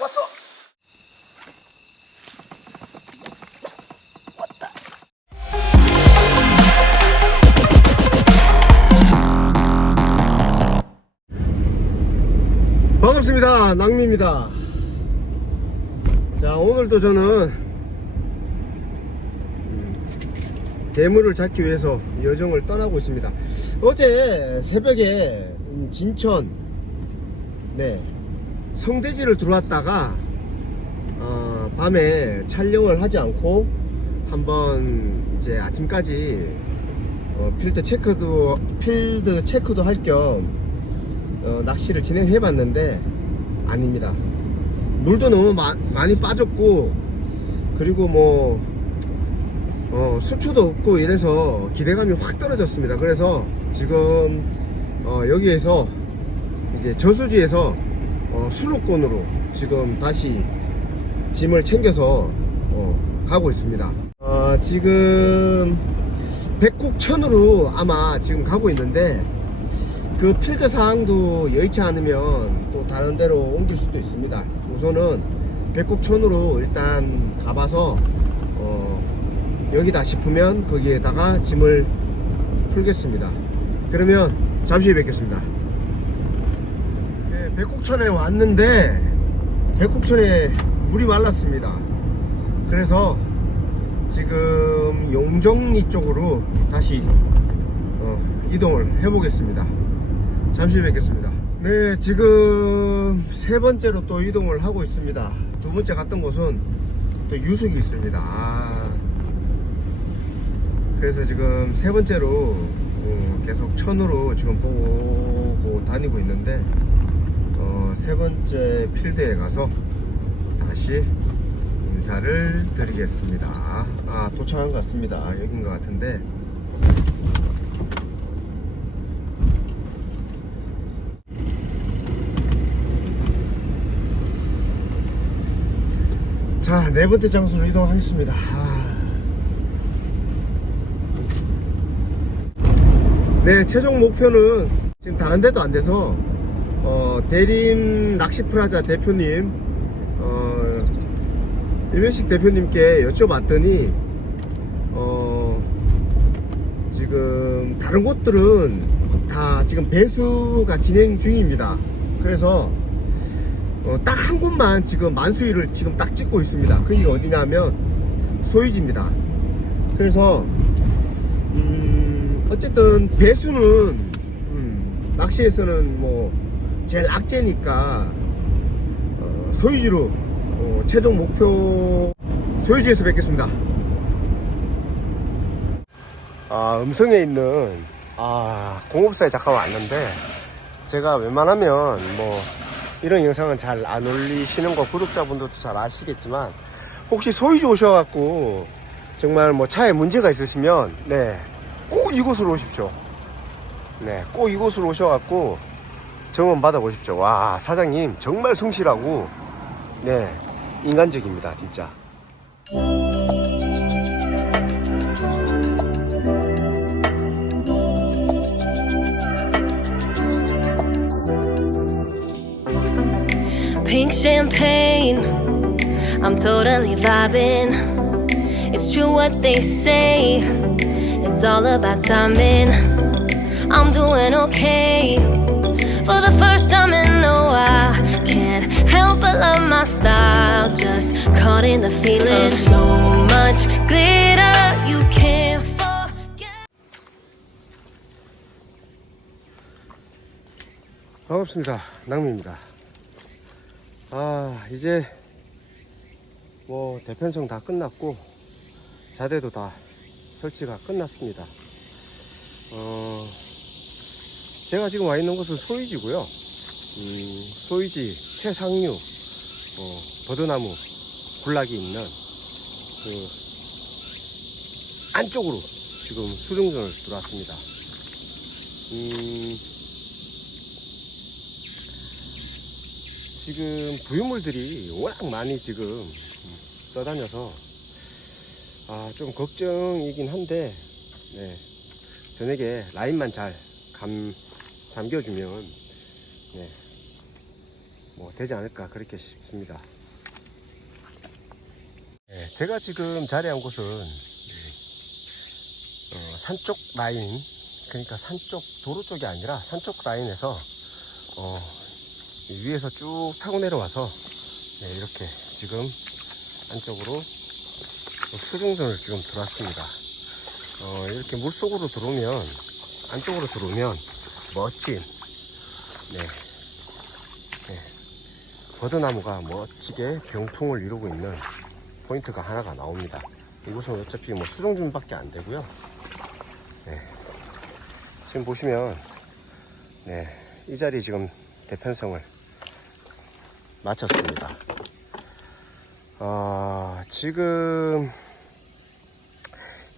왔어. 반갑습니다. 낭미입니다. 자, 오늘도 저는 음, 대물을 잡기 위해서 여정을 떠나고 있습니다. 어제 새벽에 음, 진천, 네, 성대지를 들어왔다가 어, 밤에 촬영을 하지 않고 한번 이제 아침까지 어, 필드 체크도 필드 체크도 할겸 어, 낚시를 진행해 봤는데 아닙니다. 물도 너무 마- 많이 빠졌고 그리고 뭐 어, 수초도 없고 이래서 기대감이 확 떨어졌습니다. 그래서 지금 어, 여기에서 이제 저수지에서 어, 수로권으로 지금 다시 짐을 챙겨서 어, 가고 있습니다. 어, 지금 백곡천으로 아마 지금 가고 있는데 그 필드 사항도 여의치 않으면 또 다른 데로 옮길 수도 있습니다. 우선은 백곡천으로 일단 가봐서 어, 여기다 싶으면 거기에다가 짐을 풀겠습니다. 그러면 잠시 뵙겠습니다. 네, 백곡천에 왔는데 백곡천에 물이 말랐습니다. 그래서 지금 용정리 쪽으로 다시 어, 이동을 해 보겠습니다. 잠시 후에 뵙겠습니다. 네, 지금 세 번째로 또 이동을 하고 있습니다. 두 번째 갔던 곳은 또 유숙이 있습니다. 아, 그래서 지금 세 번째로 어, 계속 천으로 지금 보고 다니고 있는데 어, 세 번째 필드에 가서 다시 인사를 드리겠습니다. 아, 도착한 것 같습니다. 여긴 것 같은데 자, 네 번째 장소로 이동하겠습니다. 아. 네, 최종 목표는 지금 다른 데도 안 돼서, 어, 대림 낚시프라자 대표님, 어, 일면식 대표님께 여쭤봤더니, 어, 지금 다른 곳들은 다 지금 배수가 진행 중입니다. 그래서, 어, 딱 한 곳만 지금 만수위를 지금 딱 찍고 있습니다. 그게 어디냐면 소유지입니다. 그래서 음, 어쨌든 배수는 음, 낚시에서는 뭐 제일 악재니까 어, 소유지로 어, 최종 목표 소유지에서 뵙겠습니다. 아, 음성에 있는 아, 공업사에 잠깐 왔는데 제가 웬만하면 뭐 이런 영상은 잘 안 올리시는 거 구독자분들도 잘 아시겠지만 혹시 소유주 오셔갖고 정말 뭐 차에 문제가 있으시면 네 꼭 이곳으로 오십시오. 네, 꼭 이곳으로 오셔갖고 점검 받아보십시오. 와 사장님 정말 성실하고 네 인간적입니다 진짜. Pink champagne, I'm totally vibing. It's true what they say, it's all about timing. I'm doing okay for the first time in a while. Can't help but love my style, just caught in the feeling. Of so much glitter, you can't forget. 반갑습니다. 낭미입니다. 아, 이제 뭐 대편성 다 끝났고 자대도 다 설치가 끝났습니다. 어, 제가 지금 와 있는 곳은 소이지고요. 음, 소이지 최상류 어, 버드나무 군락이 있는 그 안쪽으로 지금 수중전을 들어왔습니다. 음, 지금 부유물들이 워낙 많이 지금 음, 떠다녀서 아, 좀 걱정이긴 한데 네, 저녁에 라인만 잘 감, 잠겨주면 네, 뭐 되지 않을까 그렇게 싶습니다. 네, 제가 지금 자리한 곳은 어, 산쪽 라인 그러니까 산쪽 도로 쪽이 아니라 산쪽 라인에서 어, 이 위에서 쭉 타고 내려와서 네, 이렇게 지금 안쪽으로 수중전을 지금 들어왔습니다. 어, 이렇게 물 속으로 들어오면 안쪽으로 들어오면 멋진 네, 네, 버드나무가 멋지게 병풍을 이루고 있는 포인트가 하나가 나옵니다. 이곳은 어차피 뭐 수중준 밖에 안 되고요. 네. 지금 보시면 네, 이 자리 지금 대편성을 마쳤습니다. 아, 지금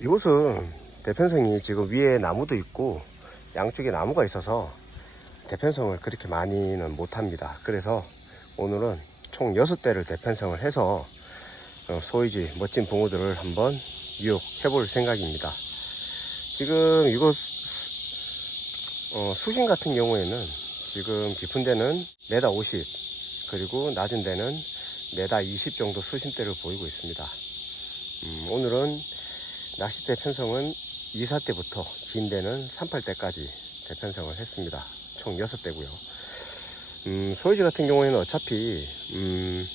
이곳은 대편성이 지금 위에 나무도 있고 양쪽에 나무가 있어서 대편성을 그렇게 많이는 못합니다. 그래서 오늘은 총 6대를 대편성을 해서 어, 소이지 멋진 붕어들을 한번 유혹해 볼 생각입니다. 지금 이곳 어, 수심 같은 경우에는 지금 깊은 데는 메다 50 그리고 낮은 데는 메다 20 정도 수심대를 보이고 있습니다. 음, 오늘은 낚싯대 편성은 2사 때부터 긴 데는 38대까지 대편성을 했습니다. 총 6대고요. 음, 소이지 같은 경우에는 어차피 음,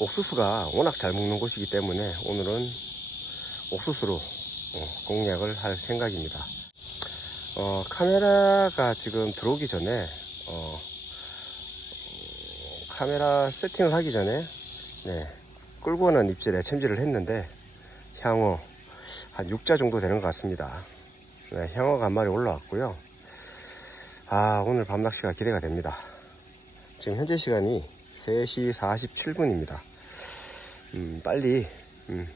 옥수수가 워낙 잘 먹는 곳이기 때문에 오늘은 옥수수로 어, 공략을 할 생각입니다. 어, 카메라가 지금 들어오기 전에 어, 카메라 세팅을 하기 전에 네, 끌고 오는 입질에 챔질을 했는데 향어 한 6자 정도 되는 것 같습니다. 네, 향어가 한 마리 올라왔고요. 아 오늘 밤 낚시가 기대가 됩니다. 지금 현재 시간이 3시 47분입니다. 음, 빨리 음,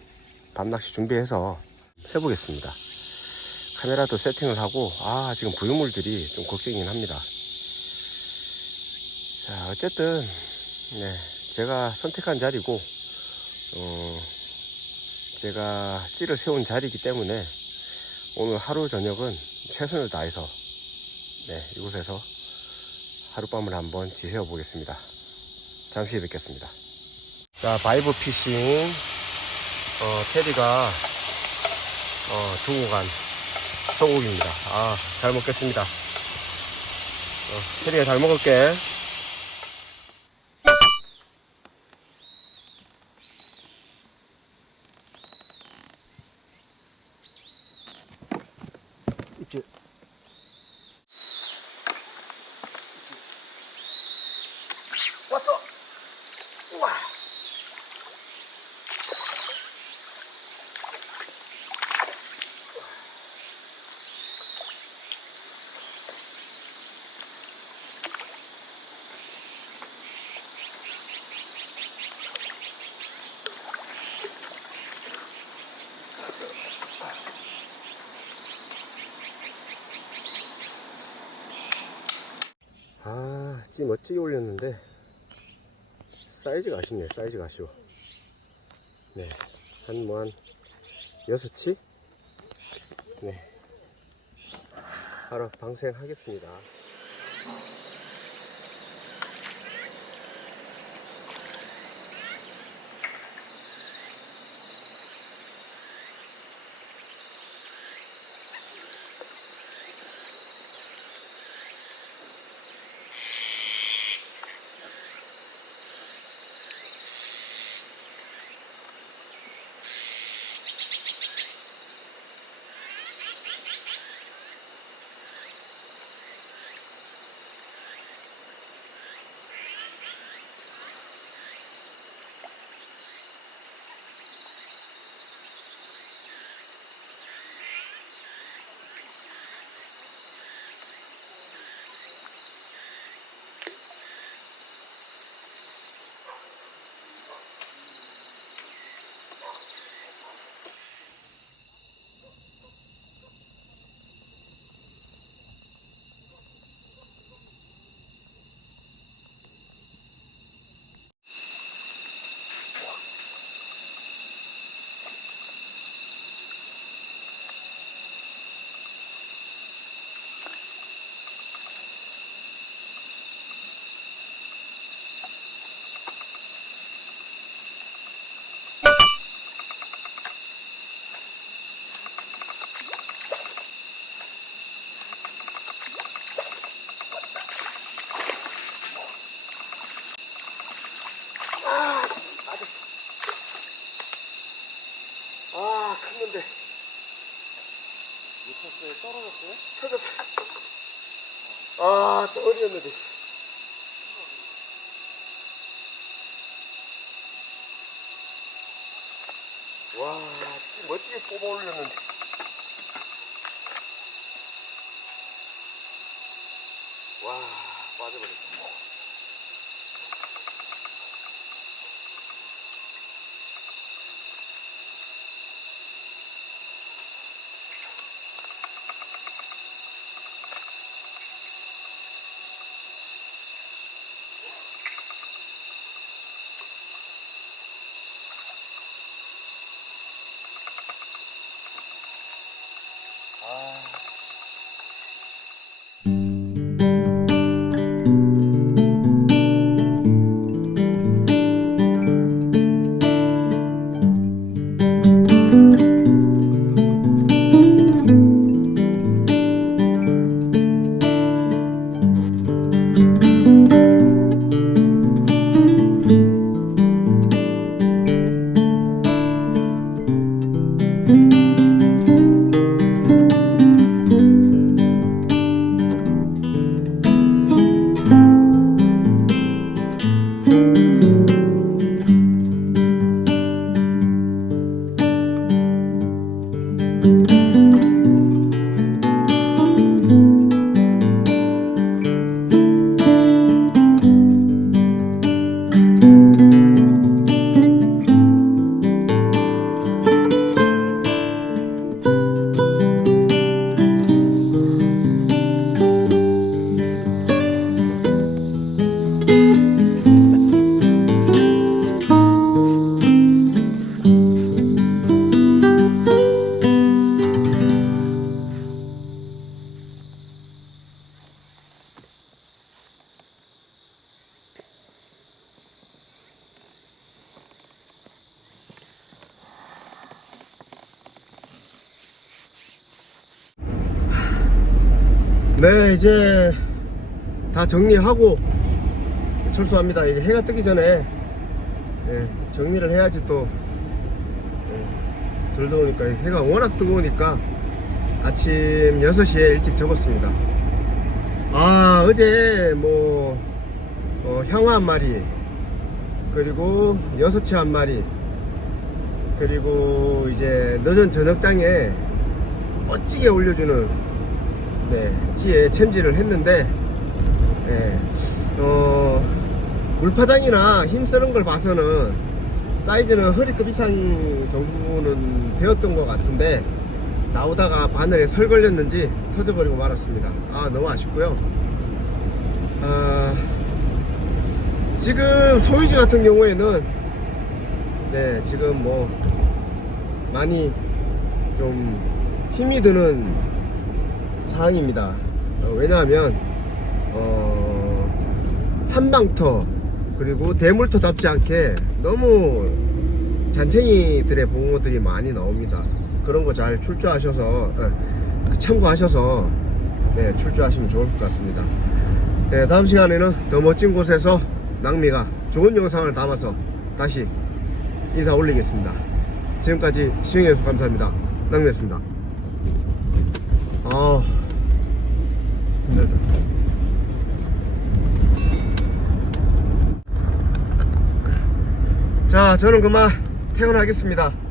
밤 낚시 준비해서 해보겠습니다. 카메라도 세팅을 하고 아 지금 부유물들이 좀 걱정이긴 합니다. 자 어쨌든 네 제가 선택한 자리고 어, 제가 찌를 세운 자리이기 때문에 오늘 하루 저녁은 최선을 다해서 네 이곳에서 하룻밤을 한번 지새워 보겠습니다. 잠시 뵙겠습니다. 자 바이브 피싱 어, 테리가 어, 두고 간 소고기입니다. 아, 잘 먹겠습니다. 어, 테리야, 잘 먹을게. 입질. 왔어! 우와! 아, 찌 멋지게 올렸는데 사이즈가 아쉽네. 사이즈가 아쉬워. 네, 한 뭐한 여섯 치? 네, 바로 방생하겠습니다. 터졌어. 아, 덩어리였는데. 와, 진짜 멋지게 뽑아 올렸는데. 와, 빠져버렸어. 네, 이제 다 정리하고 철수합니다. 이게 해가 뜨기 전에 예, 정리를 해야지 또 예, 덜 더우니까 해가 워낙 뜨거우니까 아침 6시에 일찍 접었습니다. 아, 어제 뭐 어, 향화 한 마리 그리고 여섯치 한 마리 그리고 이제 늦은 저녁장에 멋지게 올려주는 네, 찌에 챔질을 했는데, 예, 어, 물파장이나 힘 쓰는 걸 봐서는 사이즈는 허리급 이상 정도는 되었던 것 같은데, 나오다가 바늘에 설 걸렸는지 터져버리고 말았습니다. 아, 너무 아쉽고요. 아, 지금 소유지 같은 경우에는, 네, 지금 뭐, 많이 좀 힘이 드는 사항입니다. 어, 왜냐하면 어, 한방터 그리고 대물터답지 않게 너무 잔챙이들의 봉어들이 많이 나옵니다. 그런 거 잘 출조하셔서 어, 참고하셔서 네, 출조하시면 좋을 것 같습니다. 네, 다음 시간에는 더 멋진 곳에서 낭미가 좋은 영상을 담아서 다시 인사 올리겠습니다. 지금까지 시청해주셔서 감사합니다. 낭미였습니다. 아 힘들다. 자, 저는 그만 퇴근하겠습니다.